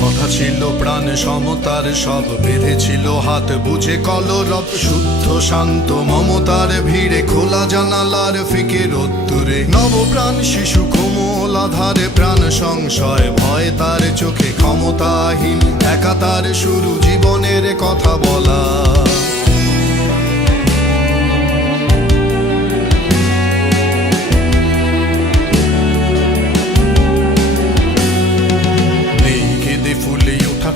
কথা ছিল প্রাণ সমতার, সব বেঁধেছিল হাত বুঝে কলরব, শুদ্ধ শান্ত মমতার ভিড়ে খোলা জানালার ফিকে রোদ্দুরে নবপ্রাণ শিশু কোমল আধারে প্রাণ সংশয়, ভয় তার চোখে ক্ষমতাহীন, একা তার শুরু জীবনের কথা বলা।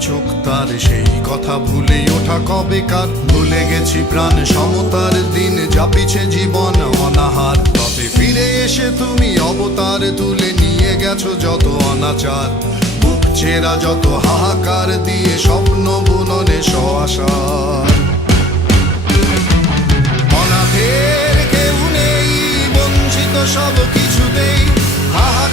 চোখ তার সেই কথা ভুলে ওঠা কবেকার, ভুলে গেছি প্রাণ সমতার দিন, যাপিছে জীবন অনাহার। তবে ফিরে এসে তুমি অবতার তুলে নিয়ে গেছো যত অনাচার, বুক ছেঁড়া যত হাহাকার দিয়ে স্বপ্ন বুননে সআসার। অনাথের কেউ নেই, বঞ্চিত সব কিছুতেই হাহাকার